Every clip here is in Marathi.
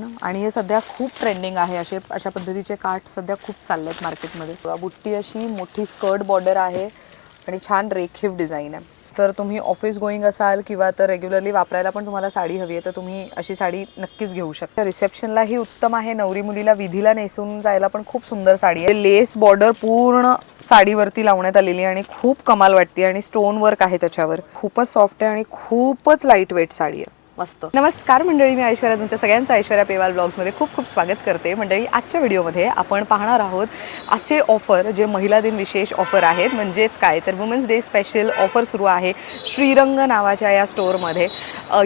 आपण आणि हे सध्या खूप ट्रेंडिंग आहे. अशा पद्धतीचे काठ सध्या खूप चाललेत मार्केटमध्ये. बुट्टी अशी मोठी स्कर्ट बॉर्डर आहे आणि छान रेखीव डिझाईन आहे. तर तुम्ही ऑफिस गोईंग असाल किंवा तर रेग्युलरली वापरायला पण तुम्हाला साडी हवी आहे तर तुम्ही अशी साडी नक्कीच घेऊ शकता. रिसेप्शनलाही उत्तम आहे. नवरी मुलीला विधीला नेसून जायला पण खूप सुंदर साडी आहे. लेस बॉर्डर पूर्ण साडीवरती लावण्यात आलेली आणि खूप कमाल वाटते आणि स्टोन वर्क आहे त्याच्यावर. खूपच सॉफ्ट आहे आणि खूपच लाईट वेट साडी आहे. मस्त. नमस्कार मंडळी, मी ऐश्वर्या तुमच्या सगळ्यांचं ऐश्वर्या पेवाल ब्लॉग्समध्ये खूप खूप स्वागत करते. मंडळी, आजच्या व्हिडिओमध्ये आपण पाहणार आहोत असे ऑफर जे महिला दिन विशेष ऑफर आहेत. म्हणजेच काय तर वुमेन्स डे स्पेशल ऑफर सुरू आहे श्रीरंग नावाच्या या स्टोअरमध्ये.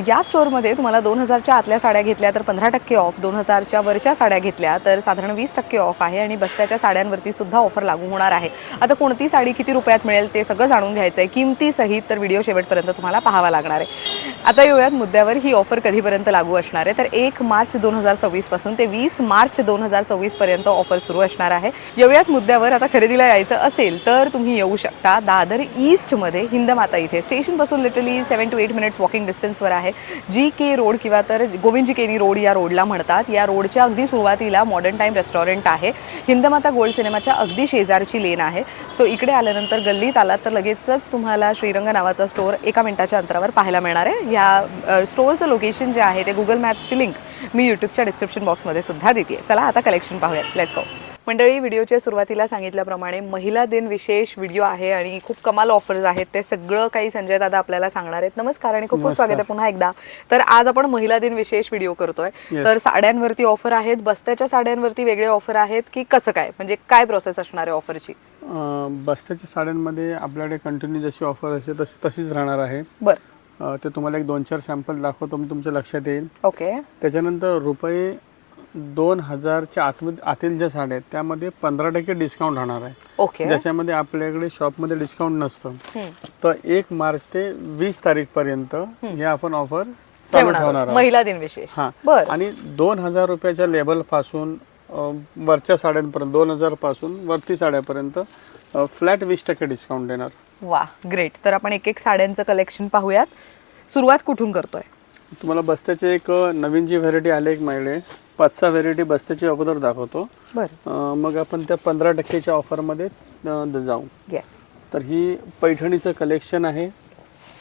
या स्टोअरमध्ये तुम्हाला 2000च्या आतल्या साड्या घेतल्या तर 15% ऑफ, 2000च्या वरच्या साड्या घेतल्या तर साधारण 20% ऑफ आहे आणि बस्त्याच्या साड्यांवरती सुद्धा ऑफर लागू होणार आहे. आता कोणती साडी किती रुपयात मिळेल ते सगळं जाणून घ्यायचं आहे किमतीसहित, तर व्हिडिओ शेवटपर्यंत तुम्हाला पाहावा लागणार आहे. आता येऊयात मुद्द्यावर. ही ऑफर कधीपर्यंत लागू असणार आहे तर 1 मार्च 2024 पासून ते 20 मार्च 2024 पर्यंत ऑफर सुरू असणार आहे. येऊयात मुद्द्यावर. आता खरेदीला यायचं असेल तर तुम्ही येऊ शकता दादर ईस्टमध्ये हिंदमाता इथे. स्टेशनपासून लिटरली 7 to 8 मिनिट्स वॉकिंग डिस्टन्सवर आहे. GK रोड किंवा तर गोविंदजी केनी रोड या रोडला म्हणतात. या रोडच्या अगदी सुरुवातीला मॉडर्न टाईम रेस्टॉरंट आहे. हिंदमाता गोल्ड सिनेमाच्या अगदी शेजारची लेन आहे. सो इकडे आल्यानंतर गल्लीत आलात तर लगेचच तुम्हाला श्रीरंग नावाचा स्टोअर 1 मिनिटाच्या अंतरावर पाहायला मिळणार आहे. या स्टोअरचं लोकेशन जे आहे ते गुगल मॅप्सची लिंक मी यूट्यूबच्या डिस्क्रिप्शन बॉक्समध्ये सुद्धा देते. चला आता कलेक्शन पाहूयात. Let's go. मंडळी, व्हिडिओच्या सुरुवातीला सांगितल्याप्रमाणे महिला दिन विशेष व्हिडिओ आहे आणि खूप कमाल ऑफर्स आहेत. ते सगळं काही संजय दादा आपल्याला सांगणार आहेत. नमस्कार आणि खूप खूप स्वागत आहे पुन्हा एकदा. तर आज आपण महिला दिन विशेष व्हिडिओ करतोय. तर साड्यांवरती ऑफर आहेत, बस्त्याच्या साड्यांवरती वेगळे ऑफर आहेत की कसं काय, म्हणजे काय प्रोसेस असणार आहे ऑफरची? बस्त्याच्या साड्यांमध्ये आपल्याकडे कंटिन्यू जशी ऑफर असते तशीच राहणार आहे. बरं, ते तुम्हाला एक 2-4 सॅम्पल दाखवतो मी, तुमच्या लक्षात येईल. ओके. त्याच्यानंतर रुपये 2000च्या आतील ज्या साड्या आहेत त्यामध्ये 15% डिस्काउंट राहणार आहे. ओके. ज्याच्यामध्ये आपल्याकडे शॉपमध्ये डिस्काउंट नसतं. तर 1 मार्च ते 20 तारीख पर्यंत हे आपण ऑफर चालू ठेवणार आहोत, महिला दिन विशेष. हां. बरं. आणि 2000 रुपयाच्या लेबल पासून वरच्या साड्यांपर्यंत, 2000 पासून वरती साड्यापर्यंत फ्लॅट 20% डिस्काउंट देणार. वा, ग्रेट. तर आपण एक एक साड्यांचं कलेक्शन पाहूयात. सुरुवात कुठून करतोय? तुम्हाला बस्त्याचे एक नवीन जी व्हेरायटी आली एक महिने 5-6 व्हेरायटी बस्त्याची अगोदर दाखवतो. बरं. मग आपण त्या 15%च्या ऑफरमध्ये जाऊ. येस. तर ही पैठणीचं कलेक्शन आहे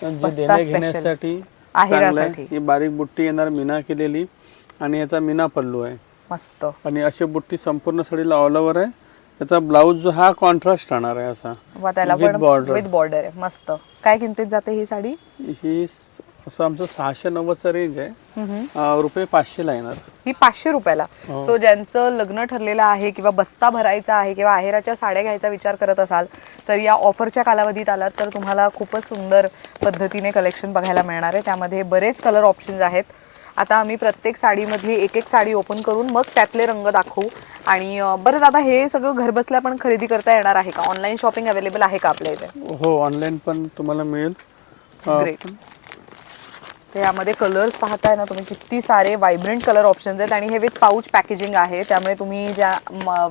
जे देण्या घेण्यासाठी आहेरासाठी. ही बारीक बुट्टी येणार मीना केलेली आणि याचा मीना पल्लू आहे. मस्त. आणि अशी बुट्टी संपूर्ण साडीला ऑल ओव्हर आहे. याचा ब्लाऊज जो हा कॉन्ट्रास्ट राहणार आहे असा, त्याला पण विथ बॉर्डर आहे. मस्त. काय किमतीत जाते ही साडी? ही असं आमचं 690चा रेंज आहे. रुपये 500 ला येणार ही. 500 रुपयाला. सो ज्यांचं लग्न ठरलेलं आहे किंवा बस्ता भरायचा आहे किंवा आहेराच्या साड्या घ्यायचा विचार करत असाल तर या ऑफरच्या कालावधीत आलात तर तुम्हाला खूपच सुंदर पद्धतीने कलेक्शन बघायला मिळणार आहे. त्यामध्ये बरेच कलर ऑप्शन्स आहेत. आता आम्ही प्रत्येक साडीमध्ये एक एक साडी ओपन करून मग त्यातले रंग दाखवू. आणि बरं दादा, हे सगळं घरबसल्या पण खरेदी करता येणार आहे का? ऑनलाईन शॉपिंग अवेलेबल आहे का आपल्या इथे? हो, ऑनलाईन पण तुम्हाला मिळेल. ग्रेट. तर यामध्ये कलर्स पाहताय ना तुम्ही, किती सारे व्हायब्रंट कलर ऑप्शन्स आहेत आणि हे विथ पाऊच पॅकेजिंग आहे. त्यामुळे तुम्ही ज्या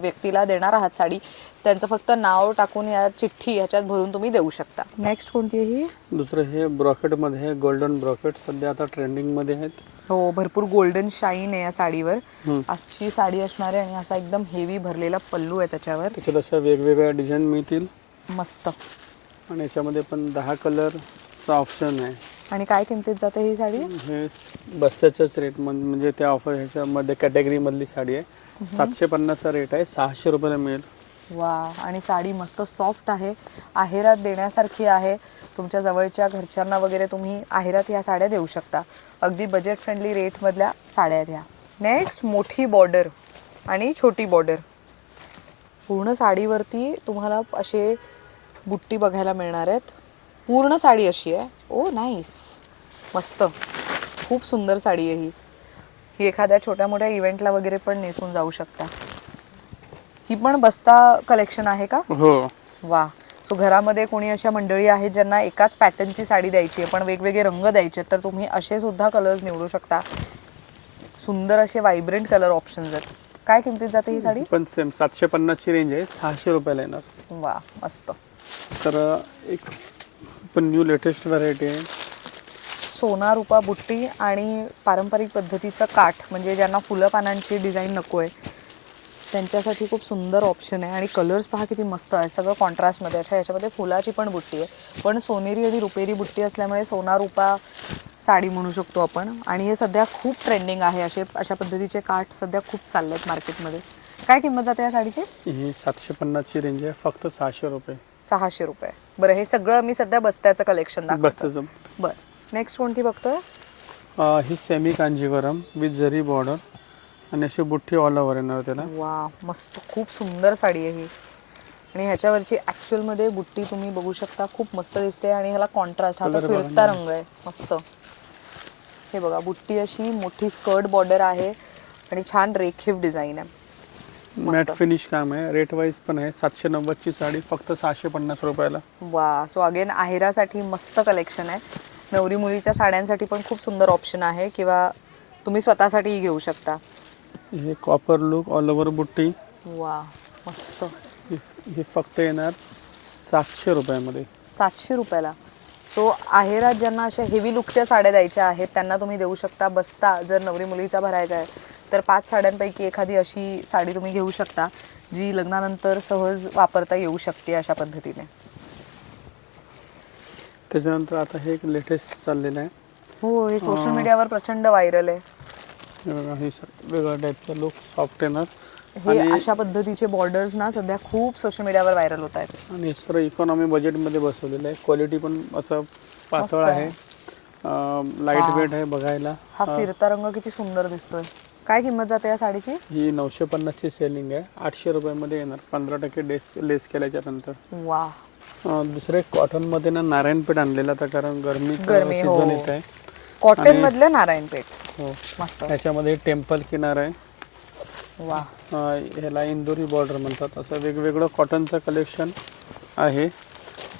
व्यक्तीला देणार आहात साडी त्यांचं फक्त नाव टाकून या चिठ्ठी ह्याच्यात भरून तुम्ही देऊ शकता. नेक्स्ट कोणती आहे ही? दुसरं हे ब्रॉकेटमध्ये आहे. गोल्डन ब्रॉकेट सध्या आता ट्रेंडिंगमध्ये आहेत. हो, भरपूर गोल्डन शाईन आहे या साडीवर. अशी साडी असणार आहे आणि असा एकदम हेवी भरलेला पल्लू आहे त्याच्यावर. त्याच्यात अशा वेगवेगळ्या डिझाईन मिळतील. मस्त. आणि याच्यामध्ये पण 10 कलरचा ऑप्शन आहे. आणि काय किमतीत जाते ही साडी? हे बस्त्याच्याच रेट म्हणजे त्या ऑफर ह्याच्यामध्ये कॅटेगरी मधली साडी आहे. 750चा रेट आहे. 600 रुपयाला मिळेल. वा. आणि साडी मस्त सॉफ्ट आहे, आहेरात देण्यासारखी आहे. तुमच्या जवळच्या घरच्यांना वगैरे तुम्ही आहेरात ह्या साड्या देऊ शकता. अगदी बजेट फ्रेंडली रेटमधल्या साड्या आहेत ह्या. नेक्स्ट, मोठी बॉर्डर आणि छोटी बॉर्डर. पूर्ण साडीवरती तुम्हाला असे बुट्टी बघायला मिळणार आहेत. पूर्ण साडी अशी आहे. ओ नाईस. मस्त. खूप सुंदर साडी आहे ही. ही एखाद्या छोट्या मोठ्या इव्हेंटला वगैरे पण नेसून जाऊ शकता. ही पण बस्ता कलेक्शन आहे का? हो. वा. सो घरामध्ये कोणी अशा मंडळी आहेत ज्यांना एकाच पॅटर्नची साडी द्यायची आहे पण वेगवेगळे रंग द्यायचे तर तुम्ही असे सुद्धा कलर्स निवडू शकता. सुंदर असे व्हायब्रंट कलर ऑप्शन्स आहेत. काय किमतीत जाते ही साडी? पण सेम 750ची रेंज आहे. 600 रुपयाला येणार. वा, मस्त. तर एक पण न्यू लेटेस्ट व्हरायटी आहे. सोना रुपा बुट्टी आणि पारंपरिक पद्धतीचं काठ, म्हणजे ज्यांना फुलं पानांची डिझाईन नको आहे त्यांच्यासाठी खूप सुंदर ऑप्शन आहे. आणि कलर्स पहा किती मस्त आहे, सगळं कॉन्ट्रास्टमध्ये. अच्छा, याच्यामध्ये फुलाची पण बुट्टी आहे, पण सोनेरी आणि रुपेरी बुट्टी असल्यामुळे सोना रुपा साडी म्हणू शकतो आपण. आणि हे सध्या खूप ट्रेंडिंग आहे, अशा पद्धतीचे काठ सध्या खूप चालले आहेत मार्केटमध्ये. काय किंमत जाते या साडीची? ही 750 ची रेंज आहे, फक्त 600 रुपये. 600 रुपये. बरं, हे सगळं मी सध्या बस्त्याचं कलेक्शन दाखवतो. बस्त्याचं. बरं, नेक्स्ट कोणती बघतोय? ही सेमी कांजीवरम विथ जरी बॉर्डर आणि अशी बुट्टी ऑल ओव्हर येणार त्याला. वा, मस्त, खूप सुंदर साडी आहे ही. आणि ह्याच्यावरची ॲक्च्युअलमध्ये बुट्टी तुम्ही बघू शकता, खूप मस्त दिसते. आणि ह्याला कॉन्ट्रास्ट, हा तर फिरता रंग आहे, मस्त. हे बघा, बुट्टी अशी मोठी स्कर्ट बॉर्डर आहे आणि छान रेखीव डिझाईन आहे. मॅट फिनिश काम आहे, रेट वाईज पण आहे. 790 ची साडी फक्त 650 रुपयाला. वा, सो अगेन आहेरासाठी मस्त कलेक्शन आहे. नवरी मुलीच्या साड्यांसाठी पण खूप सुंदर ऑप्शन आहे, किंवा तुम्ही स्वतःसाठीही घेऊ शकता. हे कॉपर लुक ऑल ओव्हर बुट्टी. वा, मस्त. हे फक्त येणार 700 रुपयामध्ये. 700 रुपयाला. सो आहेरात ज्यांना अशा हेवी लुकच्या साड्या द्यायच्या आहेत त्यांना तुम्ही देऊ शकता. बस्ता जर नवरी मुलीचा भरायचा आहे तर 5 साड्यांपैकी एखादी अशी साडी तुम्ही घेऊ शकता, जी लग्नानंतर सहज वापरता येऊ शकते अशा पद्धतीने. त्याच्यानंतर आता हे एक लेटेस्ट चाललेलं आहे. हो, हे सोशल मीडियावर प्रचंड व्हायरल आहे. हे बघा, हे वेगळ्या टाईपचा लुक, सॉफ्ट येणार. हे अशा पद्धतीचे बॉर्डर्स ना सध्या खूप सोशल मीडियावर व्हायरल होत आहेत. आणि सर्व इकॉनॉमी बजेटमध्ये बसवलेलं आहे. क्वालिटी पण असं पातळ आहे, लाईट वेट आहे बघायला. हा फिरता रंग किती सुंदर दिसतोय. काय किंमत जाते या साडीची? ही 950 ची सेलिंग आहे, 800 रुपयामध्ये येणार 15% लेस केल्याच्या नंतर. वा. दुसरे कॉटन मध्ये ना नारायणपेठ आणलेला तर, कारण गरमी सीझन येत आहे. कॉटन मधलं नारायणपेठ. हो, मस्त. त्याच्यामध्ये टेम्पल किनार आहे. वा. ह्याला इंदोरी बॉर्डर म्हणतात. असं वेगवेगळं कॉटनचं कलेक्शन आहे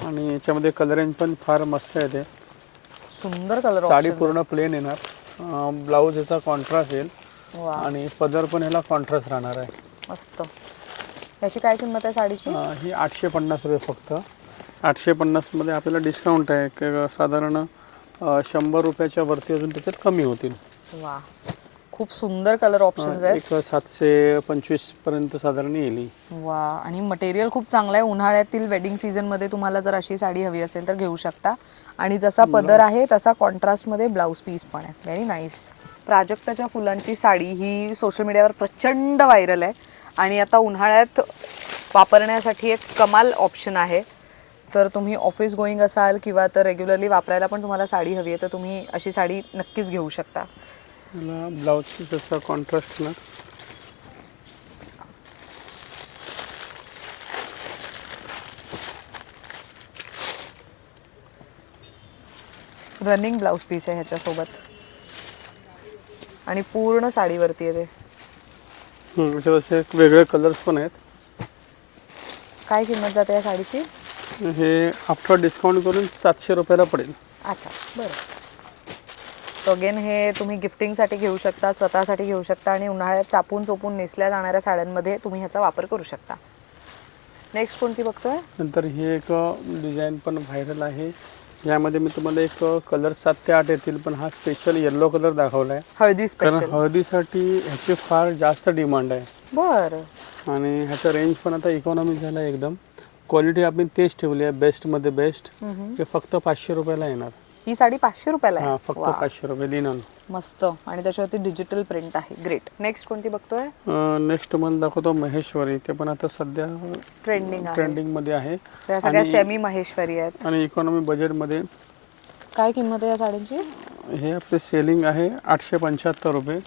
आणि याच्यामध्ये कलरिंग पण फार मस्त आहे. ते सुंदर कलर. साडी पूर्ण प्लेन येणार, ब्लाऊज याचा कॉन्ट्रास्ट येईल आणि पदर पण ह्याला कॉन्ट्रास्ट राहणार आहे. मस्त. याची काय किंमत आहे साडीची? ही 850 रुपये फक्त. 850 मध्ये आपल्याला डिस्काउंट आहे, साधारण 100 रुपयाच्या वरती अजून त्याच्यात कमी होतील. वा, खूप सुंदर कलर ऑप्शन्स आहेत. एक 725 पर्यंत साधारण येईल. वा, आणि मटेरियल खूप चांगलं आहे. उन्हाळ्यातील वेडिंग सीझन मध्ये तुम्हाला जर अशी साडी हवी असेल तर घेऊ शकता. आणि जसा पदर आहे तसा कॉन्ट्रास्ट मध्ये ब्लाउज पीस पण आहे. Very nice. प्राजक्ताच्या फुलांची साडी ही सोशल मीडियावर प्रचंड व्हायरल आहे आणि आता उन्हाळ्यात वापरण्यासाठी एक कमाल ऑप्शन आहे. तर तुम्ही ऑफिस गोईंग असाल किंवा तर रेग्युलरली वापरायला पण तुम्हाला साडी हवी आहे तर तुम्ही अशी साडी नक्कीच घेऊ शकता. मला ब्लाउज पीसचा कॉन्ट्रास्ट ना रनिंग ब्लाउज पीस आहे ह्याच्यासोबत आणि पूर्ण साडीवरती आहे ते. त्याच्यावर वेगळे कलर्स पण आहेत. काय किंमत जाते या साडीची? हे आफ्टर डिस्काउंट करून 700 रुपयाला पडेल. अच्छा, बरं. सो अगेन हे तुम्ही गिफ्टिंगसाठी घेऊ शकता, स्वतःसाठी घेऊ शकता आणि उन्हाळ्यात चापून चोपून नेसल्या जाणाऱ्या साड्यांमध्ये तुम्ही ह्याचा वापर करू शकता. नेक्स्ट कोणती बघतोय? नंतर ही एक डिझाईन पण व्हायरल आहे. यामध्ये मी तुम्हाला एक कलर 7 ते 8 येतील, पण हा स्पेशल येलो कलर दाखवला आहे हळदी स्पेशल. कारण हळदीसाठी ह्याची फार जास्त डिमांड आहे. बरं. आणि ह्याचा रेंज पण आता इकॉनॉमी झाला आहे एकदम. क्वालिटी आपण तेच ठेवली आहे, बेस्टमध्ये बेस्ट. हे फक्त 500 रुपयाला येणार. ही साडी 500 रुपयाला हां, आहे. फक्त वा, 500 रुपये लिनन. मस्त. आणि त्याच्यावरती डिजिटल प्रिंट आहे. ग्रेट. नेक्स्ट कोणती बघतोय? नेक्स्ट मला दाखवतो महेश्वरी. ते पण आता सध्या ट्रेंडिंगमध्ये आहे. या सगळ्या सेमी महेश्वरी आहेत आणि इकॉनॉमी बजेटमध्ये. काय किंमत आहे या साडीची? हे आपले सेलिंग आहे 875 रुपये,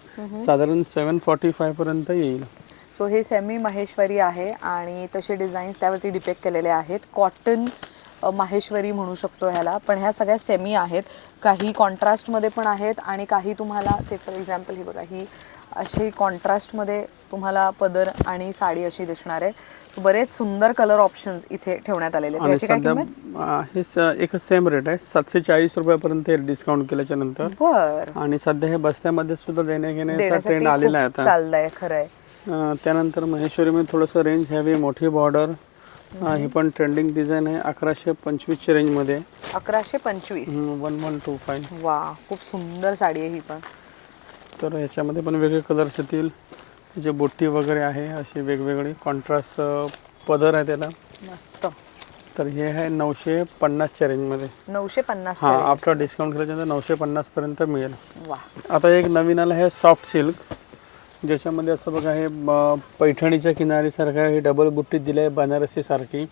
साधारण 745 पर्यंत येईल. सो हे सेमी महेश्वरी आहे आणि तसे डिझाईन्स त्यावरती डिपेक्ट केलेले आहेत. कॉटन माहेश्वरी म्हणू शकतो ह्याला, पण ह्या सगळ्या सेमी आहेत. काही कॉन्ट्रास्टमध्ये पण आहेत आणि काही तुम्हाला से फॉर एक्झाम्पल ही बघा, ही अशी कॉन्ट्रास्टमध्ये तुम्हाला पदर आणि साडी अशी दिसणार आहे. बरेच सुंदर कलर ऑप्शन्स इथे ठेवण्यात आलेले आहेत. याची काय किंमत? हे एक सेम रेट आहे, 740 रुपयापर्यंत डिस्काउंट केल्याच्या नंतर. बरं. आणि सध्या हे बस्त्यामध्ये सुद्धा देण्याघेण्याचा ट्रेंड आलेला आहे आता. चाललंय, खरंय. त्यानंतर महेश्वरीमध्ये थोडंसं रेंज हॅवी, मोठी बॉर्डर, ही पण ट्रेंडिंग डिझाईन आहे 1125 ची रेंजमध्ये. 1125. 1125. वा, खूप सुंदर साडी आहे ही पण. तर याच्यामध्ये पण वेगळे कलर्स येतील. जे बुट्टी वगैरे आहे अशी वेगवेगळी कॉन्ट्रास्ट पदर आहे त्याला. मस्त. तर हे आहे 950 च्या रेंजमध्ये. 950. हां, आफ्टर डिस्काउंट केल्याच्यानंतर 950 पर्यंत मिळेल. वा. आता एक नवीन आलं आहे सॉफ्ट सिल्क, ज्याच्यामध्ये असं बघा हे पैठणीच्या किनारीसारखं हे डबल बुट्टी दिली आहे बनारसी सारखी.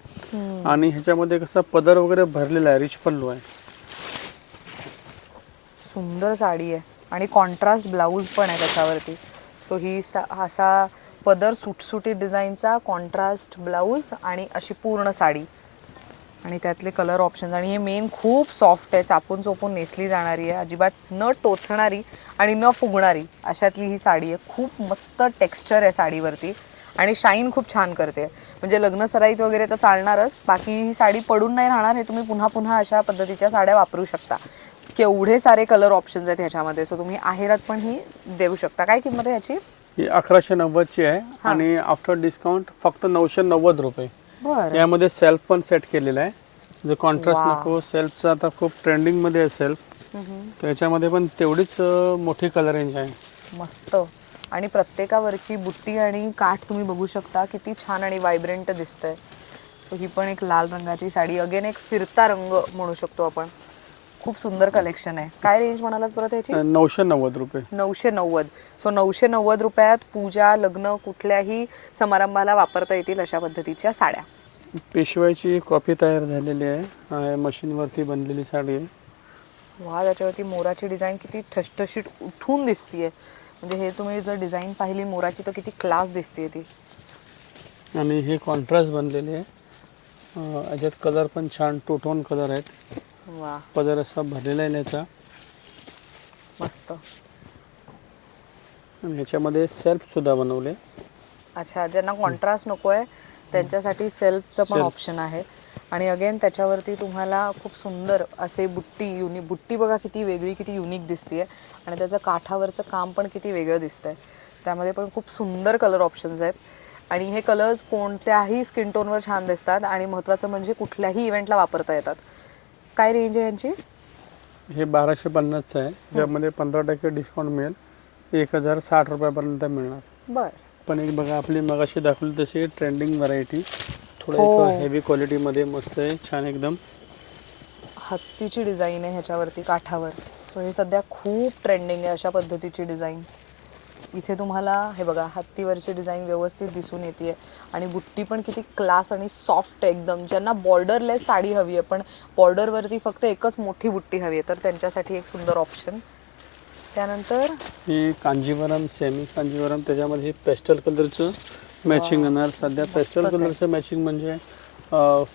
आणि ह्याच्यामध्ये कसं पदर वगैरे भरलेला आहे, रिच पल्लू आहे. सुंदर साडी आहे आणि कॉन्ट्रास्ट ब्लाऊज पण आहे त्याच्यावरती. सो ही असा पदर सुटसुटीत डिझाईनचा, कॉन्ट्रास्ट ब्लाऊज आणि अशी पूर्ण साडी आणि त्यातले कलर ऑप्शन्स. आणि हे मेन खूप सॉफ्ट आहे, चापून चोपून नेसली जाणारी आहे, अजिबात न टोचणारी आणि न फुगणारी अशातली ही साडी आहे. खूप मस्त टेक्स्चर आहे साडीवरती आणि शाईन खूप छान करते. म्हणजे लग्न सराईत वगैरे तर चालणारच, बाकी ही साडी पडून नाही राहणार. हे तुम्ही पुन्हा पुन्हा अशा पद्धतीच्या साड्या वापरू शकता. केवढे सारे कलर ऑप्शन्स आहेत ह्याच्यामध्ये. सो तुम्ही आहेरात पण ही देऊ शकता. काय किंमत आहे ह्याची? ही 1190 ची आहे आणि आफ्टर डिस्काउंट फक्त 990 रुपये. बरं. यामध्ये सेल्फ पण सेट केलेला आहे. जर कॉन्ट्रास्ट वा. नको, सेल्फचं आता खूप ट्रेंडिंगमध्ये आहे सेल्फ. तर याच्यामध्ये पण तेवढीच मोठी कलर रेंज आहे. मस्त. आणि प्रत्येकावरची बुट्टी आणि काठ तुम्ही बघू शकता, किती छान आणि व्हायब्रंट दिसतंय. सो ही पण एक लाल रंगाची साडी, अगेन एक फिरता रंग म्हणू शकतो आपण. खूप सुंदर कलेक्शन आहे. काय रेंज म्हणालात परत याची? 990 रुपये. 990. सो 990 रुपयात पूजा, लग्न, कुठल्याही समारंभाला वापरता येतील अशा पद्धतीच्या साड्या. पेशवाईची कॉपी तयार झालेली आहे, मशीनवरती बनलेली साडी आहे. वा, त्याच्यावरती मोराची डिझाईन किती ठसठशीत उठून दिसतीये. म्हणजे हे तुम्ही जर डिझाईन पाहिली मोराची तर किती क्लास दिसते ती. आणि हे कॉन्ट्रास्ट बनलेले आहे. याच्यात कलर पण छान टू टोन कलर आहेत. वा, पदर असा भरलेला आहे याचा. मस्त. आणि ह्याच्यामध्ये सेल्फ सुद्धा बनवले. अच्छा, ज्यांना कॉन्ट्रास्ट नको आहे त्यांच्यासाठी सेल्फचं पण सेल्फ. ऑप्शन आहे. आणि अगेन त्याच्यावरती तुम्हाला खूप सुंदर असे बुट्टी, बुट्टी बघा किती वेगळी, किती युनिक दिसतीये. आणि त्याचं काठावरचं काम पण किती वेगळं दिसतंय. त्यामध्ये पण खूप सुंदर कलर ऑप्शन्स आहेत. आणि हे कलर्स कोणत्याही स्किन टोनवर छान दिसतात आणि महत्त्वाचं म्हणजे कुठल्याही इव्हेंटला वापरता येतात. काय रेंज आहे यांची? हे 1250चं आहे, ज्यामध्ये 15% डिस्काउंट मिळेल. 1060 रुपयापर्यंत मिळणार. बरं. पण एक बघा आपली मगाशी दाखवली तशी ट्रेंडिंग व्हरायटी, थोडं हो. एक हेवी क्वालिटीमध्ये मस्त आहे, छान एकदम. हत्तीची डिझाईन आहे ह्याच्यावरती काठावर. सो हे सध्या खूप ट्रेंडिंग आहे अशा पद्धतीची डिझाईन. इथे तुम्हाला हे बघा हत्तीवरची डिझाईन व्यवस्थित दिसून येते. आणि बुट्टी पण किती क्लास आणि सॉफ्ट आहे एकदम. ज्यांना बॉर्डरलेस साडी हवी आहे पण बॉर्डरवरती फक्त एकच मोठी बुट्टी हवी आहे तर त्यांच्यासाठी एक सुंदर ऑप्शन. त्यानंतर ही कांजीवरम, सेमी कांजीवरम, त्याच्यामध्ये पेस्टल कलरचं मॅचिंग येणार. सध्या पेस्टल कलरचं मॅचिंग म्हणजे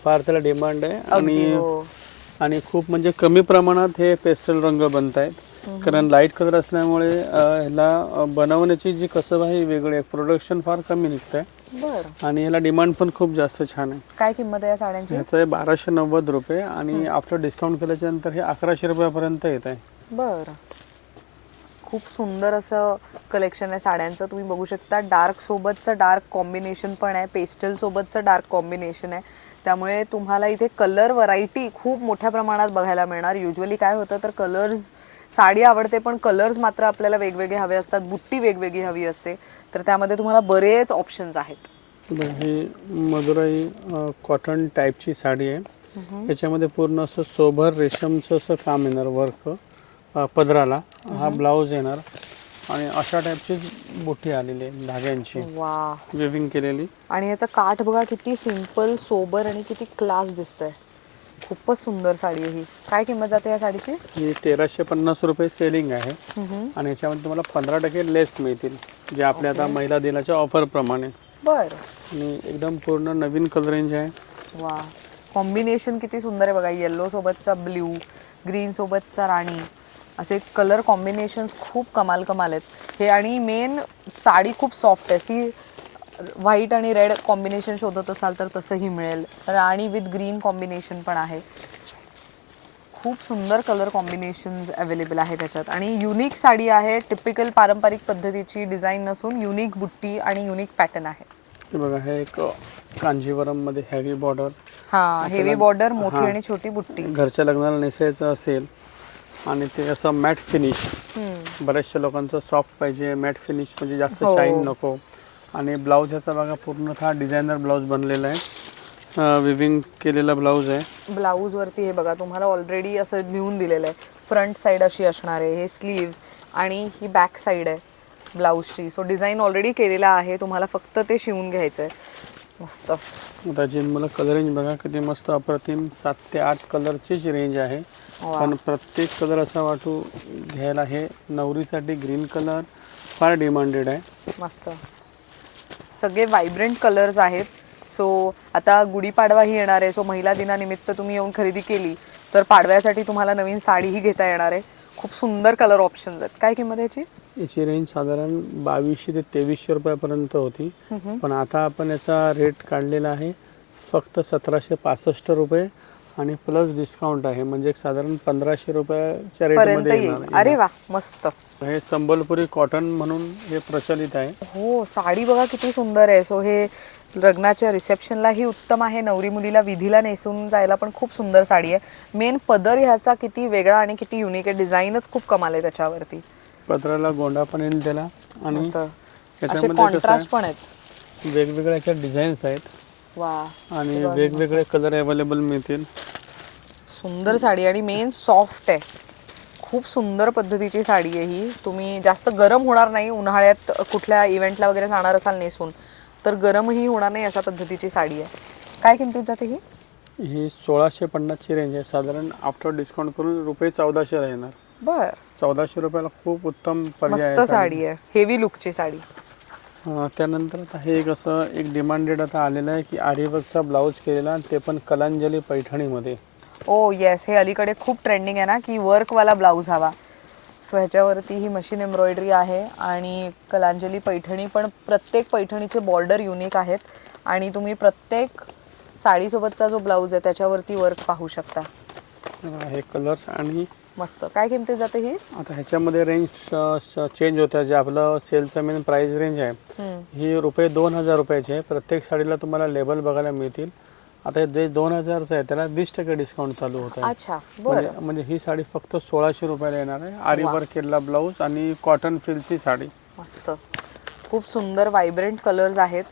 फार त्याला डिमांड आहे. आणि खूप म्हणजे कमी प्रमाणात हे पेस्टल रंग बनत आहेत, कारण लाईट कलर असल्यामुळे ह्याला बनवण्याची जी कसब आहे वेगळी आहे, प्रोडक्शन फार कमी निघतंय. बरं. आणि ह्याला डिमांड पण खूप जास्त छान आहे. काय किंमत आहे या साड्यांची? ह्याचं आहे 1290 रुपये आणि आफ्टर डिस्काउंट केल्याच्या नंतर हे 1100 रुपयापर्यंत येत आहे. बरं. खूप सुंदर असं कलेक्शन आहे साड्यांचं. तुम्ही बघू शकता डार्क सोबतचं डार्क कॉम्बिनेशन पण आहे, पेस्टल सोबतचं डार्क कॉम्बिनेशन आहे. त्यामुळे तुम्हाला इथे कलर व्हरायटी खूप मोठ्या प्रमाणात बघायला मिळणार. युजली काय होतं तर कलर्स, साडी आवडते पण कलर्स मात्र आपल्याला वेगवेगळे हवे असतात, बुट्टी वेगवेगळी हवी असते. तर त्यामध्ये तुम्हाला बरेच ऑप्शन्स आहेत. ही मदुराई कॉटन टाईपची साडी आहे. याच्यामध्ये पूर्ण असं सोबर रेशमचं असं काम येणार, वर्क पदराला. हा ब्लाऊज येणार आणि अशा टाईपची बुट्टी आलेली आहे धाग्यांची, वा, विविंग केलेली. आणि याचं काठ बघा किती सिंपल, सोबर आणि किती क्लास दिसतंय. खूपच सुंदर साडी आहे ही. काय किंमत जाते या साडीची? ही 1350 रुपये सेलिंग आहे. आणि याच्यामध्ये तुम्हाला 15% लेस मिळतील, जे आपल्या आता महिला दिनाच्या ऑफर प्रमाणे. बरं. आणि एकदम पूर्ण नवीन कलर रेंज आहे. वा, कॉम्बिनेशन किती सुंदर आहे बघा. येलो सोबतचा ब्ल्यू, ग्रीन सोबतचा राणी, असे कलर कॉम्बिनेशन्स खूप कमाल आहेत हे. आणि मेन साडी खूप सॉफ्ट आहे. सी व्हाईट आणि रेड कॉम्बिनेशन शोधत असाल तर तसंही मिळेल. राणी विथ ग्रीन कॉम्बिनेशन पण आहे. खूप सुंदर कलर कॉम्बिनेशन्स अवेलेबल आहे त्याच्यात. आणि युनिक साडी आहे, टिपिकल पारंपरिक पद्धतीची डिझाईन नसून युनिक बुट्टी आणि युनिक पॅटर्न आहे. हे बघा, हे एक कांजीवरम मध्ये हेवी बॉर्डर, हा हेवी बॉर्डर, मोठी आणि छोटी बुट्टी. घरच्या लग्नाला नेसायचं असेल आणि ते असं मॅट फिनिश, बऱ्याचशा लोकांचं सॉफ्ट पाहिजे, मॅट फिनिश म्हणजे जास्त शाईन नको. आणि ब्लाऊज ह्याचा बघा पूर्णतः डिझायनर ब्लाऊज बनलेला आहे, विविंग केलेला ब्लाऊज आहे. ब्लाऊज वरती हे बघा तुम्हाला ऑलरेडी असं लिहून दिलेलं आहे. फ्रंट साइड अशी असणार आहे, हे स्लीव्स आणि ही बॅक साइड आहे ब्लाऊजची. सो डिझाईन ऑलरेडी केलेला आहे, तुम्हाला फक्त ते शिवून घ्यायचं आहे. मस्त. आता जे मला कलर रेंज बघा किती मस्त अप्रतिम, 7 ते 8 कलरचीच रेंज आहे. पण प्रत्येक कलर असा वाटू घ्यायला, हे नवरीसाठी ग्रीन कलर फार डिमांडेड आहे. मस्त. सगळे व्हायब्रंट कलर्स आहेत. सो आता गुढीपाडवा ही येणार आहे, सो महिला दिनानिमित्त तुम्ही येऊन खरेदी केली तर पाडव्यासाठी तुम्हाला नवीन साडीही घेता येणार आहे. खूप सुंदर कलर ऑप्शन्स आहेत. काय किंमत याची? याची रेंज साधारण 2200 ते 2300 रुपयापर्यंत होती, पण आता आपण याचा रेट काढलेला आहे फक्त 1765 रुपये आणि प्लस डिस्काउंट आहे, म्हणजे साधारण 1500 रुपयाच्या रेटमध्ये येणार. अरे वा, मस्त. हे संबलपुरी कॉटन म्हणून हे प्रचलित आहे. हो, साडी बघा किती सुंदर आहे. सो हे लग्नाच्या रिसेप्शनलाही उत्तम आहे, नवरी मुलीला विधीला नेसून जायला पण खूप सुंदर साडी आहे. मेन पदर ह्याचा किती वेगळा आणि किती युनिक आहे, डिझाईनच खूप कमाल आहे त्याच्यावरती. पत्राला गोंडा पण येईल त्याला आणि असे कॉन्ट्रास्ट पण आहेत, वेगवेगळ्या याच्या डिझाईन्स आहेत. वा. आणि वेगवेगळे कलर अवेलेबल मिळतील. सुंदर साडी आणि मेन सॉफ्ट आहे. खूप सुंदर पद्धतीची साडी आहे ही. तुम्ही जास्त गरम होणार नाही, उन्हाळ्यात कुठल्या इव्हेंटला वगैरे जाणार असाल नेसून तर गरमही होणार नाही अशा पद्धतीची साडी आहे. काय किमतीत जाते ही? ही 1650 ची रेंज आहे, साधारण आफ्टर डिस्काउंट करून रुपये 1400 येणार. बर. 1400 रुपयाला खूप उत्तम पर्याय मस्त साडी आहे, हेवी लुकची साडी. त्यानंतर आता हे एक असं एक डिमांडेड आता आलेलं आहे की आरीवर्कचा ब्लाऊज केलेला, ते पण कलांजली पैठणीमध्ये. ओ येस, हे अलीकडे खूप ट्रेंडिंग आहे ना की वर्कवाला ब्लाऊज हवा. सो ह्याच्यावरती ही मशीन एम्ब्रॉयडरी आहे आणि कलांजली पैठणी, पण प्रत्येक पैठणीचे बॉर्डर युनिक आहेत आणि तुम्ही प्रत्येक साडीसोबतचा जो ब्लाऊज आहे त्याच्यावरती वर्क पाहू शकता. हे कलर्स आणि मस्त. काय किमतीत जाते ही? आता ह्याच्यामध्ये रेंज चेंज होतं. जे आपलं सेलचं मेन प्राइस रेंज आहे ही रुपये 2000 रुपयाची आहे. प्रत्येक साडीला तुम्हाला लेबल बघायला मिळतील. आता जे 2000चं आहे त्याला 20% डिस्काउंट चालू होत आहे. अच्छा, बरं. म्हणजे ही साडी फक्त 1600 रुपयाला येणार आहे. आरी वर्क केलेला ब्लाऊज आणि कॉटन फिलची साडी. मस्त. खूप सुंदर व्हायब्रंट कलर्स आहेत.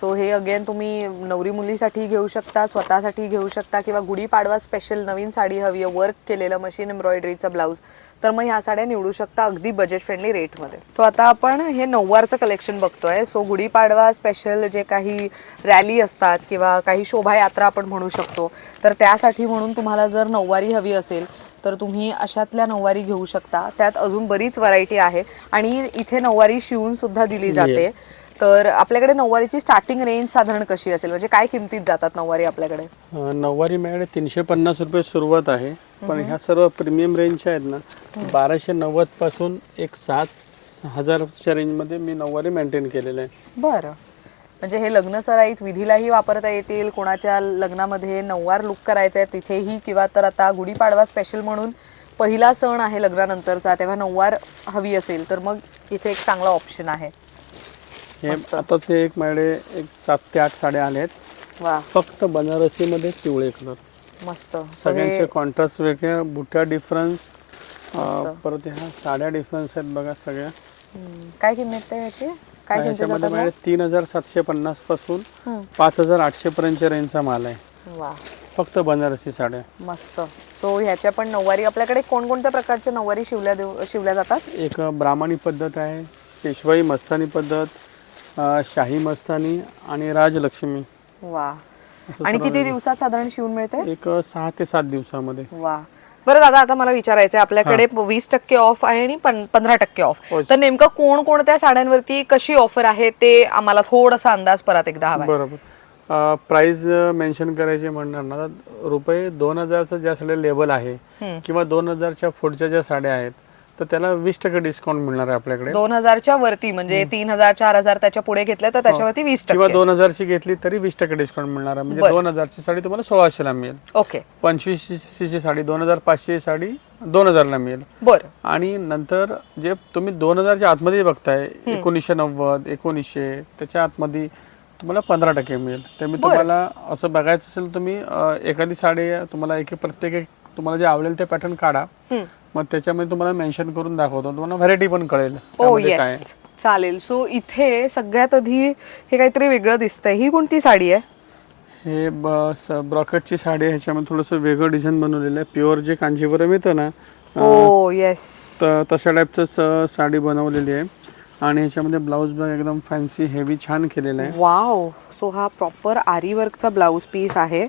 सो हे अगेन तुम्ही नवरी मुलीसाठी घेऊ शकता, स्वतःसाठी घेऊ शकता, किंवा गुढीपाडवा स्पेशल नवीन साडी हवी आहे वर्क केलेलं मशीन एम्ब्रॉयडरीचं ब्लाऊज, तर मग ह्या साड्या निवडू शकता अगदी बजेट फ्रेंडली रेटमध्ये. सो आता आपण हे नऊवारचं कलेक्शन बघतोय. सो गुढीपाडवा स्पेशल जे काही रॅली असतात किंवा काही शोभायात्रा आपण म्हणू शकतो, तर त्यासाठी म्हणून तुम्हाला जर नऊवारी हवी असेल तर तुम्ही अशातल्या नऊवारी घेऊ शकता. त्यात अजून बरीच व्हरायटी आहे आणि इथे नऊवारी शिवून सुद्धा दिली जाते. तर आपल्याकडे नऊवारीची स्टार्टिंग रेंज साधारण कशी असेल, म्हणजे काय किमतीत जातात नऊवारी आपल्याकडे? नऊवारी माझ्याकडे 350 रुपये सुरुवात आहे, पण ह्या सर्व प्रीमियम रेंजच्या आहेत ना, 1290 पासून एक 7000च्या रेंजमध्ये मी नऊवारी मेंटेन केलेलं आहे. बरं. म्हणजे हे लग्न सराईत विधीलाही वापरता येतील, कोणाच्या लग्नामध्ये नऊवार लुक करायचं आहे तिथेही, किंवा तर आता गुढीपाडवा स्पेशल म्हणून पहिला सण आहे लग्नानंतरचा, तेव्हा नऊवार हवी असेल तर मग इथे एक चांगला ऑप्शन आहे. हे आताच एक माझ्याकडे एक 7 ते 8 साड्या आल्या आहेत. वा. फक्त बनारसीमध्ये पिवळे कलर. मस्त. सगळ्यांचे कॉन्ट्रास्ट वेगळे, बुट्या डिफरन्स, परत ह्या साड्या डिफरन्स आहेत बघा सगळ्या. काय किंमत आहे याची? काय किंमत ह्याच्यामध्ये माझ्याकडे 3750 पासून 5800 पर्यंतच्या रेंजचा माल आहे. वा. फक्त बनारसी साड्या. मस्त. सो ह्याच्या पण नऊवारी आपल्याकडे कोणकोणत्या प्रकारच्या नऊवारी शिवल्या जातात? एक ब्राह्मणी पद्धत आहे, पेशवाई मस्तानी पद्धत, शाही मस्तानी आणि राजलक्ष्मी. वा. आणि किती दिवसात साधारण शिवून मिळते? एक 6 ते 7 दिवसामध्ये. वा. बरं दादा, आता मला विचारायचं आहे, आपल्याकडे 20% ऑफ आहे आणि 15% ऑफ, तर नेमकं कोणकोणत्या साड्यांवरती कशी ऑफर आहे ते आम्हाला थोडासा अंदाज परत एकदा हवा. बरोबर. प्राइस मेन्शन करायचे म्हणणार ना, रुपये 2000चं ज्या साड्या लेबल आहे किंवा 2000च्या पुढच्या ज्या साड्या आहेत तर त्याला 20% डिस्काउंट मिळणार आहे आपल्याकडे. 2000च्या वरती म्हणजे 3000 4000 त्याच्या पुढे घेतलं तर त्याच्यावरती 20%, किंवा 2000ची घेतली तरी 20% डिस्काउंट मिळणार आहे. म्हणजे 2000ची साडी तुम्हाला 1600 ला मिळेल. ओके. 2500ची साडी 2500 साडी 2000 ला मिळेल. बरं. आणि नंतर जे तुम्ही 2000च्या आतमध्ये बघताय, 1990 1900 त्याच्या आतमध्ये तुम्हाला 15% मिळेल. तर मी तुम्हाला असं बघायचं असेल तुम्ही एखादी साडी तुम्हाला प्रत्येक एक तुम्हाला जे आवडेल ते पॅटर्न काढा, मग त्याच्यामध्ये तुम्हाला मेन्शन करून दाखवतो, तुम्हाला व्हरायटी पण कळेल त्यामध्ये काय आहे. चालेल. सो इथे सगळ्यात आधी हे काहीतरी वेगळं दिसतंय. ही कोणती साडी आहे? हे ब्रॉकेटची साडी आहे. ह्याच्यामध्ये थोडंसं वेगळं डिझाईन बनवलेलं आहे. प्युअर जे कांजीवरम येतं ना, ओ येस, तशा टाईपच साडी बनवलेली आहे. आणि ह्याच्यामध्ये ब्लाऊज बॅग एकदम फॅन्सी हेवी छान केलेला आहे. वाव. सो हा प्रॉपर आरी वर्कचा ब्लाऊज पीस आहे.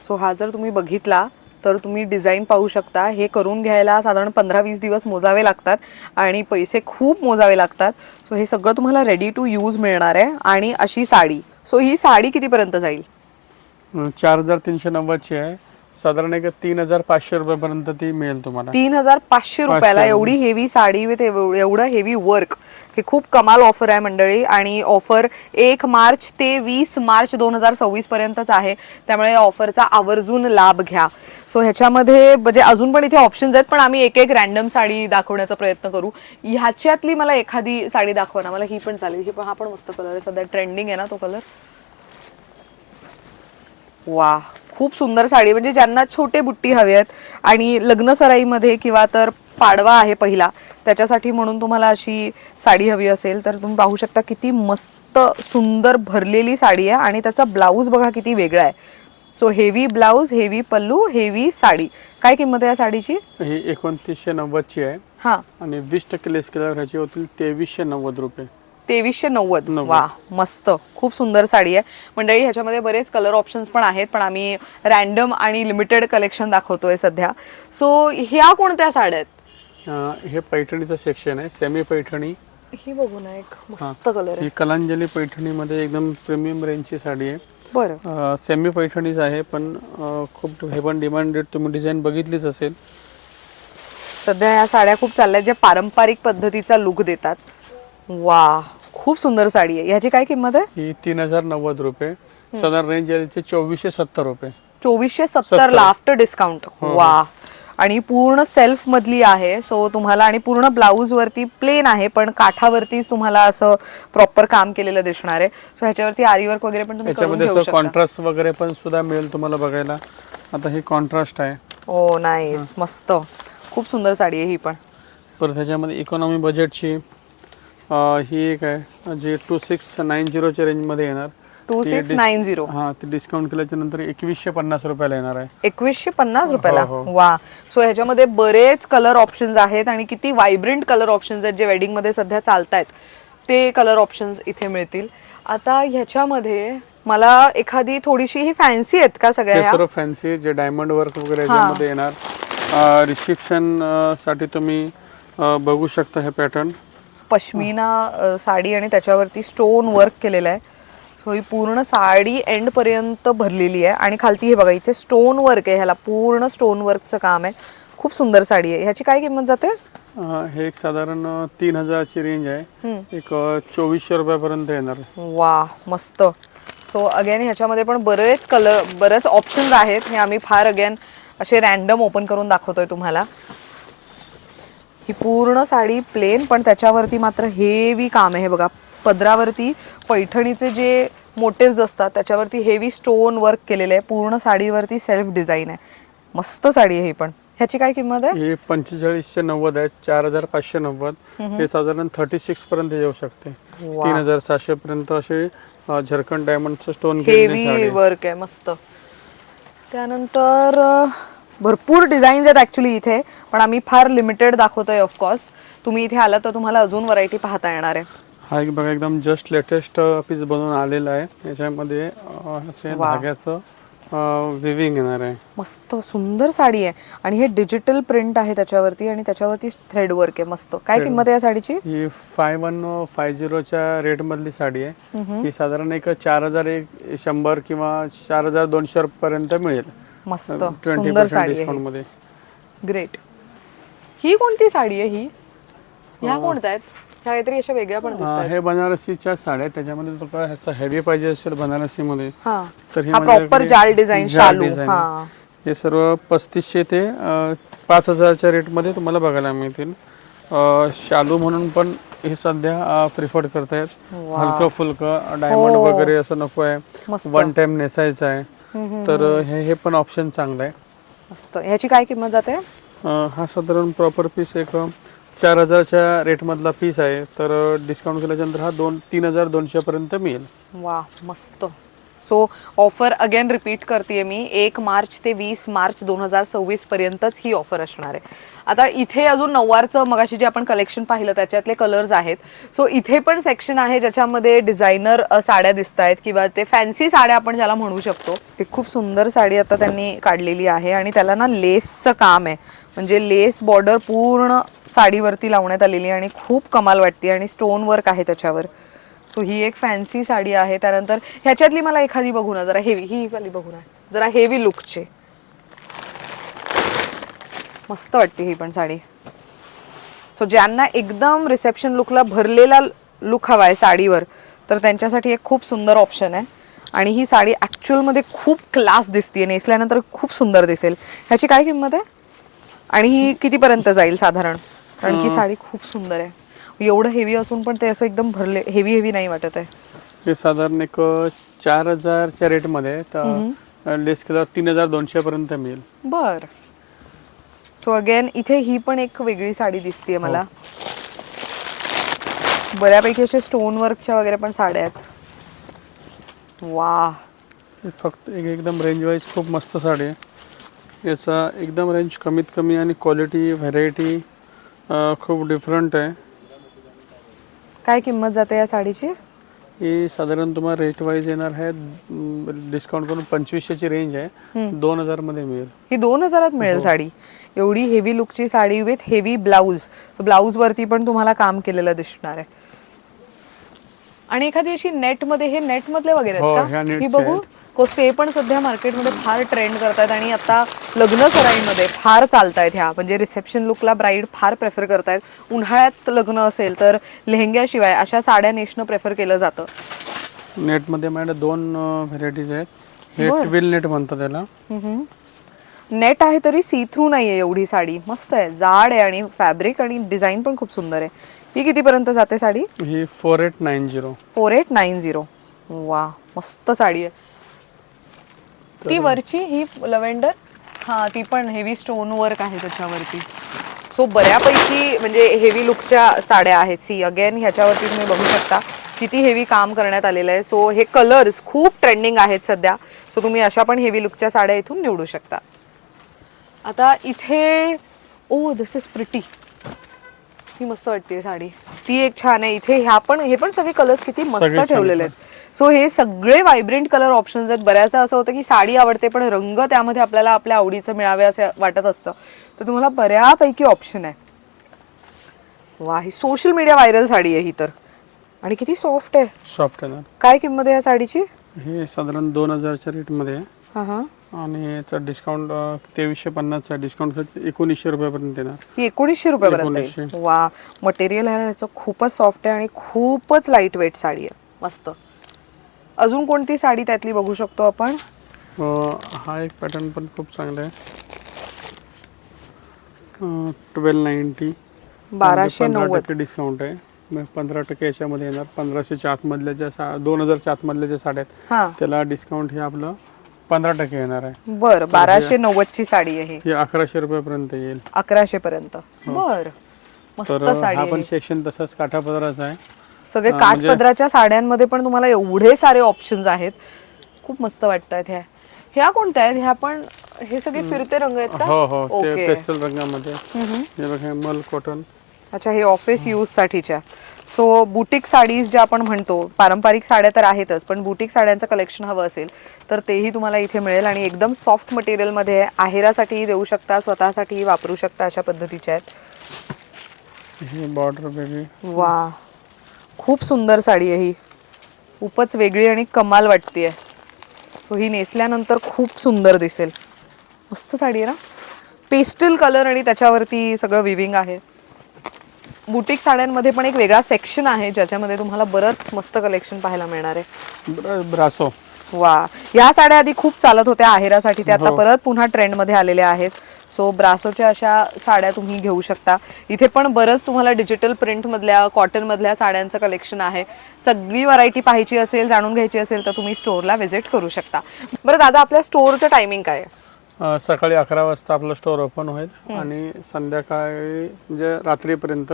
सो हा जर तुम्ही बघितला तर तुम्ही डिझाईन पाहू शकता. हे करून घ्यायला साधारण 15-20 दिवस मोजावे लागतात आणि पैसे खूप मोजावे लागतात. सो हे सगळं तुम्हाला रेडी टू यूज मिळणार आहे. आणि अशी साडी, सो ही साडी कितीपर्यंत जाईल? 4390ची आहे. साधारण एक 3500 रुपयापर्यंत ती मिळेल तुम्हाला. 3500 रुपयाला एवढी हेवी साडी विथ एवढं हेवी वर्क. हे खूप कमाल ऑफर आहे मंडळी. आणि ऑफर 1 मार्च ते 20 मार्च 2026 पर्यंतच आहे. त्यामुळे या ऑफरचा आवर्जून लाभ घ्या. सो ह्याच्यामध्ये म्हणजे अजून पण इथे ऑप्शन्स आहेत, पण आम्ही एक एक रॅन्डम साडी दाखवण्याचा प्रयत्न करू. ह्याच्यातली मला एखादी साडी दाखवा ना. मला ही पण चालेल. ही पण, हा पण मस्त कलर आहे, सध्या ट्रेंडिंग आहे ना तो कलर. वा, खूप सुंदर साडी. म्हणजे ज्यांना छोटे बुट्टी हवे आहेत आणि लग्न सराईमध्ये किंवा तर पाडवा आहे पहिला त्याच्यासाठी म्हणून तुम्हाला अशी साडी हवी असेल तर तुम्ही पाहू शकता किती मस्त सुंदर भरलेली साडी आहे. आणि त्याचा ब्लाऊज बघा किती वेगळा आहे. सो हेवी ब्लाऊज, हेवी पल्लू, हेवी साडी. काय किंमत आहे या साडीची? ही 2990ची आहे. हा, आणि 20% लेस केल्यावर ह्याची होतील 2390 रुपये. 2390. वा, मस्त. खूप सुंदर साडी आहे मंडळी. ह्याच्यामध्ये बरेच कलर ऑप्शन्स पण आहेत, पण आम्ही रॅन्डम आणि लिमिटेड कलेक्शन दाखवतोय सध्या. सो ह्या कोणत्या साड्या आहेत? हे पैठणीचं सेक्शन आहे, सेमी पैठणी. ही बघू ना, एक मस्त कलर आहे. ही कलांजली पैठणीमध्ये एकदम प्रीमियम रेंजची साडी आहे. बरं, सेमी पैठणीच आहे, पण खूप हे पण डिमांडेड. तुम्ही डिझाईन बघितलीच असेल. सध्या या साड्या खूप चालल्या ज्या पारंपरिक पद्धतीचा लुक देतात. वा, खूप सुंदर साडी आहे. ह्याची काय किंमत आहे? ही 3090 रुपये. साधारण रेंज आहे 2470 रुपये. 2470 ला आफ्टर डिस्काउंट. वा. आणि पूर्ण सेल्फ मधली आहे. सो तुम्हाला, आणि पूर्ण ब्लाऊज वरती प्लेन आहे, पण काठावरतीच तुम्हाला असं प्रॉपर काम केलेलं दिसणार आहे. सो ह्याच्यावरती आरी वर्क वगैरे पण तुम्ही करून घेऊ शकता. कॉन्ट्रास्ट वगैरे पण सुद्धा मिळेल तुम्हाला बघायला. आता ही कॉन्ट्रास्ट आहे. ओ नाईस, मस्त. खूप सुंदर साडी आहे ही पण. परत ह्याच्यामध्ये इकॉनॉमी बजेटची ही एक आहे जी 2690च्या रेंजमध्ये येणार. 2690. हा, ती डिस्काउंट केल्याच्या नंतर 2150 रुपयाला येणार आहे. 2150 रुपयाला. हो, हो. वा. सो ह्याच्यामध्ये बरेच कलर ऑप्शन्स आहेत आणि किती व्हायब्रंट कलर ऑप्शन्स आहेत जे वेडिंग मध्ये सध्या चालतायत. ते कलर ऑप्शन्स इथे मिळतील. आता ह्याच्यामध्ये मला एखादी थोडीशी ही फॅन्सी आहेत का सगळ्या? हे सर्व फॅन्सी जे डायमंड वर्क वगैरे याच्यामध्ये येणार. रिसेप्शन साठी तुम्ही बघू शकता हे पॅटर्न. पश्मिना साडी आणि त्याच्यावरती स्टोन वर्क केलेलं आहे. सो ही पूर्ण साडी एंड पर्यंत भरलेली आहे. आणि खालती हे बघा, इथे स्टोन वर्क आहे. ह्याला पूर्ण स्टोन वर्कचं काम आहे. खूप सुंदर साडी आहे. ह्याची काय किंमत जाते? हे एक साधारण 3000ची रेंज आहे. एक 2400 रुपयापर्यंत येणार. वा, मस्त. सो अगेन ह्याच्यामध्ये पण बरेच ऑप्शन्स आहेत. हे आम्ही फार अगेन असे रॅन्डम ओपन करून दाखवतोय तुम्हाला. ही पूर्ण साडी प्लेन, पण त्याच्यावरती मात्र हेवी काम आहे. हे बघा, पदरावरती पैठणीचे जे मोटिव्स असतात त्याच्यावरती हेवी स्टोन वर्क केलेले आहे. पूर्ण साडीवरती सेल्फ डिझाईन आहे. मस्त साडी आहे ही पण. ह्याची काय किंमत आहे? ही 4590 आहे. 4590. हे साधारण 36 पर्यंत येऊ शकते. 3700 पर्यंत असे झरकन डायमंडचं स्टोन हेवी वर्क आहे. मस्त. त्यानंतर भरपूर डिझाईन्स आहेत ऍक्च्युली इथे, पण आम्ही फार लिमिटेड दाखवतोय. ऑफकोर्स तुम्ही इथे आला तर तुम्हाला अजून व्हरायटी पाहता येणार आहे. हा एक बघा, एकदम जस्ट लेटेस्ट पीस बनवून आलेला आहे. याच्यामध्ये असे धाग्याचं विविंग येणार आहे. मस्त सुंदर साडी आहे. आणि हे डिजिटल प्रिंट आहे त्याच्यावरती, आणि त्याच्यावरती थ्रेड वर्क आहे. मस्त. काय किंमत आहे या साडीची? ही 5150च्या रेट मधली साडी आहे. ही साधारण एक 4100 किंवा 4200 पर्यंत मिळेल. मस्त सुंदर साडी आहे. ग्रेट. ही कोणती साडी आहे ही? ह्या कोणत्या आहेत? ह्या काहीतरी अशा वेगळ्या पण दिसतात. हे बनारसीच्या साड्या. त्याच्यामध्ये तुम्हाला असं हेवी पाहिजे असेल बनारसी मध्ये तर हा प्रॉपर जाल डिझाईन शालू. हे सर्व 3500 ते 5000च्या रेट मध्ये तुम्हाला बघायला मिळतील. शालू म्हणून पण हे सध्या प्रिफर करतायत. वा. हलकं फुलकं डायमंड हो. वगैरे असं नको आहे, मस्त. वन टाइम नेसायचं आहे. तर हे पण ऑप्शन चांगलं आहे. मस्त. ह्याची काय किंमत जाते? हा साधारण प्रॉपर पीस एक 4,000च्या रेटमधला पीस आहे. तर डिस्काउंट केल्याच्यानंतर हा 3,200 पर्यंत मिळेल. वा मस्त. सो ऑफर अगेन रिपीट करते मी, 1 मार्च ते 20 मार्च 2026 पर्यंतच ही ऑफर असणार आहे. आता इथे अजून नऊवारचं मगाशी जे आपण कलेक्शन पाहिलं त्याच्यातले कलर्स आहेत. सो इथे पण सेक्शन आहे ज्याच्यामध्ये डिझायनर साड्या दिसत आहेत किंवा ते फॅन्सी साड्या आपण ज्याला म्हणू शकतो. एक खूप सुंदर साडी आता त्यांनी काढलेली आहे आणि त्याला ना लेसचं काम आहे, म्हणजे लेस बॉर्डर पूर्ण साडीवरती लावण्यात आलेली आहे आणि खूप कमाल वाटते आणि स्टोन वर्क आहे त्याच्यावर. सो ही एक फॅन्सी साडी आहे. त्यानंतर ह्याच्यातली मला एखादी बघू ना, जरा हेवी, ही वाली बघू ना, जरा हेवी लुकचे. मस्त वाटते ही पण साडी. सो ज्यांना एकदम रिसेप्शन लुकला भरलेला लुक हवा आहे साडीवर, तर त्यांच्यासाठी एक खूप सुंदर ऑप्शन आहे. आणि ही साडी ॲक्च्युअलमध्ये खूप क्लास दिसते, नेसल्यानंतर खूप सुंदर दिसेल. ह्याची काय किंमत आहे आणि ही कितीपर्यंत जाईल साधारण? कारण की साडी खूप सुंदर आहे. एवढं हेवी असून पण ते असं एकदम भरले हेवी हेवी नाही वाटत आहे. हे साधारण एक 4,000च्या रेटमध्ये तर लेस केल्यावर 3,200 पर्यंत मिळेल. बर. सो अगेन इथे ही पण एक वेगळी साडी दिसते मला. बऱ्यापैकी असे स्टोन वर्कच्या वगैरे पण साड्या आहेत. वा. फक्त एकदम रेंज वाईज खूप मस्त साडी आहे. याचा एकदम रेंज कमीत कमी आणि क्वालिटी व्हरायटी खूप डिफरंट आहे. काय किंमत जाते या साडीची? ही साधारण तुम्हाला रेट वाईज येणार आहे, डिस्काउंट करून 2500ची रेंज आहे, 2,000 मध्ये मिळेल. ही 2,000त मिळेल साडी. एवढी हेवी लुकची sari with heavy blouse. Blouse वरती पण तुम्हाला काम केलेलं दिसणार आहे. आणि एखादी अशी नेट मध्ये, हे नेट मधले वगैरे हो, आहेत ह्या का? ही नेटचे बघू. ते पण सध्या मार्केटमध्ये फार ट्रेंड करतात आणि आता लग्न सराईमध्ये फार चालतायत ह्या. म्हणजे रिसेप्शन लुकला ब्राईड फार प्रेफर करतायत. उन्हाळ्यात लग्न असेल तर लेहंग्याशिवाय अशा साड्या नेसणं प्रेफर केलं जातं. नेटमध्ये माझ्याकडे 2 व्हरायटीज आहेत. हे ट्विल नेट म्हणतात त्याला. नेट आहे तरी सी थ्रू नाहीये एवढी साडी. मस्त आहे, जाड आहे आणि फॅब्रिक आणि डिझाईन पण खूप सुंदर आहे. ही कितीपर्यंत जाते साडी? ही 4890. 4890. वा मस्त साडी आहे. ती वरची ही लव्हेंडर, हा ती पण हेवी स्टोन वर्क आहे त्याच्यावरती. सो बऱ्यापैकी म्हणजे हेवी लुकच्या साड्या आहेत. सी अगेन ह्याच्यावरती तुम्ही बघू शकता किती हेवी काम करण्यात आलेलं आहे. सो हे कलर्स खूप ट्रेंडिंग आहेत सध्या. सो तुम्ही अशा पण हेवी लुकच्या साड्या इथून निवडू शकता. आता इथे ओ दिस इज प्रिटी. ही मस्त वाटते साडी. ती एक छान आहे. इथे हे पण सगळे कलर्स किती मस्त ठेवलेले आहेत. सो हे सगळे व्हायब्रंट कलर ऑप्शन्स आहेत. बऱ्याचदा असं होतं की साडी आवडते पण रंग त्यामध्ये आपल्याला आपल्या आवडीचं मिळावे असं वाटत असतं. तर तुम्हाला बऱ्यापैकी ऑप्शन आहे. वा ही सोशल मीडिया व्हायरल साडी आहे ही तर. आणि किती सॉफ्ट आहे. सॉफ्ट आहे ना. काय किंमत आहे या साडीची? हे साधारण 2,000च्या रेटमध्ये आहे. हा. आणि याचा डिस्काउंट 2350चा डिस्काउंट 1900 रुपयापर्यंत येणार. ही 1900 रुपयापर्यंत आहे. वा मटेरियल आहे ह्याचं खूपच सॉफ्ट आहे आणि खूपच लाईट वेट साडी आहे. मस्त. अजून कोणती साडी त्यातली बघू शकतो आपण? हा एक पॅटर्न पण खूप चांगला आहे. 1290. 1290 डिस्काउंट आहे. 15% याच्यामध्ये येणार. 1500च्या आतमधल्या ज्या 2000च्या आतमधल्या ज्या साड्या आहेत त्याला डिस्काउंट हे आपलं 15% येणार आहे. बरं. 1290 ची साडी आहे ही 1100 रुपयापर्यंत येईल. 1100 पर्यंत. बरं. मस्त साडी हा आहे. पण सेक्शन तसंच काठापदराचा आहे. सगळे काठपदराच्या साड्यांमध्ये पण तुम्हाला एवढे सारे ऑप्शन्स आहेत. खूप मस्त वाटतात. ह्या कोणत्या आहेत? ह्या पण हे सगळे फिरते रंग आहेत का? हो ते पेस्टल रंगामध्ये. हे बघा मल कॉटन. अच्छा हे ऑफिस यूज साठीच्या. सो बुटीक साडीज ज्या आपण म्हणतो, पारंपरिक साड्या तर आहेतच पण बुटीक साड्यांचं कलेक्शन हवं असेल तर तेही तुम्हाला इथे मिळेल. आणि एकदम सॉफ्ट मटेरियलमध्ये आहेरासाठीही देऊ शकता, स्वतःसाठीही वापरू शकता, अशा पद्धतीच्या आहेत. ही बॉर्डर वेगळी. वा खूप सुंदर साडी आहे ही. खूपच वेगळी आणि कमाल वाटते. सो ही नेसल्यानंतर खूप सुंदर दिसेल. मस्त साडी आहे ना. पेस्टल कलर आणि त्याच्यावरती सगळं विविंग आहे. बुटीक साड्यांमध्ये पण एक वेगळा सेक्शन आहे ज्याच्यामध्ये तुम्हाला बरंच मस्त कलेक्शन पाहायला मिळणार आहे. ब्रासो. वा या साड्या आधी खूप चालत होत्या आहेरासाठी. त्या आता परत पुन्हा ट्रेंडमध्ये आलेल्या आहेत. सो ब्रासोच्या अशा साड्या तुम्ही घेऊ शकता. इथे पण बरंच तुम्हाला डिजिटल प्रिंटमधल्या कॉटनमधल्या साड्यांचं कलेक्शन आहे. सगळी व्हरायटी पाहायची असेल, जाणून घ्यायची असेल तर तुम्ही स्टोअरला व्हिजिट करू शकता. बरं दादा, आपल्या स्टोअरचं टायमिंग काय आहे? सकाळी 11 वाजता आपलं स्टोअर ओपन होईल आणि संध्याकाळी म्हणजे रात्रीपर्यंत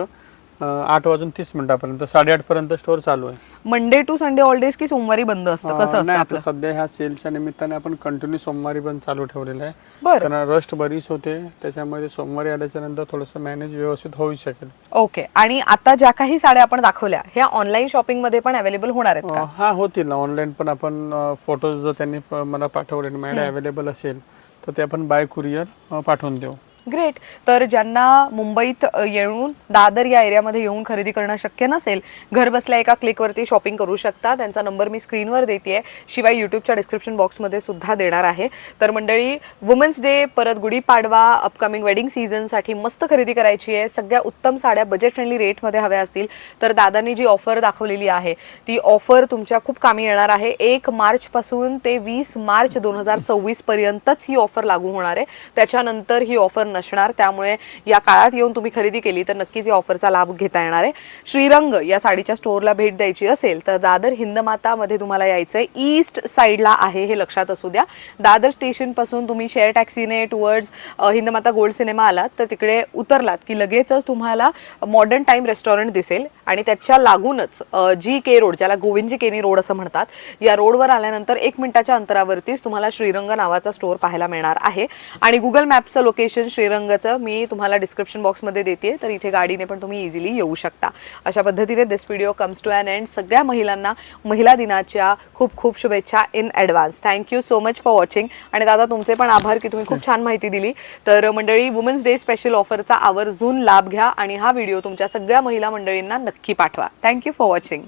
8:30 8:30 पर्यंत स्टोअर चालू आहे. Monday to Sunday all days की सोमवारी बंद असतं, कसं असतं नाही, आता आपलं? सध्या ह्या सेलच्या निमित्ताने आपण कंटिन्यू सोमवारी पण चालू ठेवलेलं आहे. बरं, कारण रस्ट बरीच होते, त्याच्यामध्ये सोमवारी आल्याच्या नंतर थोडंसं मॅनेज व्यवस्थित होऊ शकेल. ओके. आणि आता ज्या काही साड्या आपण दाखवल्या ह्या ऑनलाईन शॉपिंग मध्ये पण अवेलेबल होणार आहेत का? हा, होतील ना. ऑनलाईन पण आपण फोटोज जर त्यांनी मला पाठवले आणि माझ्याकडे अवेलेबल असेल तर ते आपण बाय कुरिअर पाठवून देऊ. ग्रेट. तर ज्यांना मुंबईत येऊन दादर या एरियामध्ये येऊन खरेदी करणं शक्य नसेल, घर बसल्या एका क्लिकवरती शॉपिंग करू शकता. त्यांचा नंबर मी स्क्रीनवर देते, शिवाय यूट्यूबच्या डिस्क्रिप्शन बॉक्समध्ये सुद्धा देणार आहे. तर मंडळी, वुमन्स डे, परत गुढीपाडवा, अपकमिंग वेडिंग सीझनसाठी मस्त खरेदी करायची आहे, सगळ्या उत्तम साड्या बजेट फ्रेंडली रेटमध्ये हव्या असतील तर दादांनी जी ऑफर दाखवलेली आहे ती ऑफर तुमच्या खूप कामी येणार आहे. 1 मार्चपासून ते 20 मार्च 2026 पर्यंतच ही ऑफर लागू होणार आहे. त्याच्यानंतर ही ऑफर नसणार. त्यामुळे या काळात येऊन तुम्ही खरेदी केली तर नक्कीच या ऑफरचा लाभ घेता येणार आहे. श्रीरंग या साडीच्या स्टोअरला भेट द्यायची असेल तर दादर हिंदमाता मध्ये तुम्हाला यायचंय. ईस्ट साईडला आहे, हे लक्षात असू द्या. दादर स्टेशन पासून तुम्ही शेअर टॅक्सीने टुवर्ड्स हिंदमाता गोल्ड सिनेमा आलात तर तिकडे उतरलात की लगेचच तुम्हाला मॉडर्न टाइम रेस्टॉरंट दिसेल आणि त्याच्या लागूनच GK रोड, ज्याला गोविंदजी केनी रोड असं म्हणतात, या रोडवर आल्यानंतर 1 मिनिटाच्या अंतरावरतीच तुम्हाला श्रीरंग नावाचा स्टोअर पाहायला मिळणार आहे. आणि गुगल मॅपचं लोकेशन श्रीरंगाचं मी तुम्हाला डिस्क्रिप्शन बॉक्समध्ये देते, तर इथे गाडीने पण तुम्ही इझिली येऊ शकता. अशा पद्धतीने this video comes to an end. सगळ्या महिलांना महिला दिनाच्या खूप खूप शुभेच्छा in advance. Thank you so much for watching. आणि दादा, तुमचे पण आभार की तुम्ही खूप छान माहिती दिली. तर मंडळी, वुमन्स डे स्पेशल ऑफरचा आवर्जून लाभ घ्या आणि हा व्हिडिओ तुमच्या सगळ्या महिला मंडळींना नक्की पाठवा. Thank you for watching.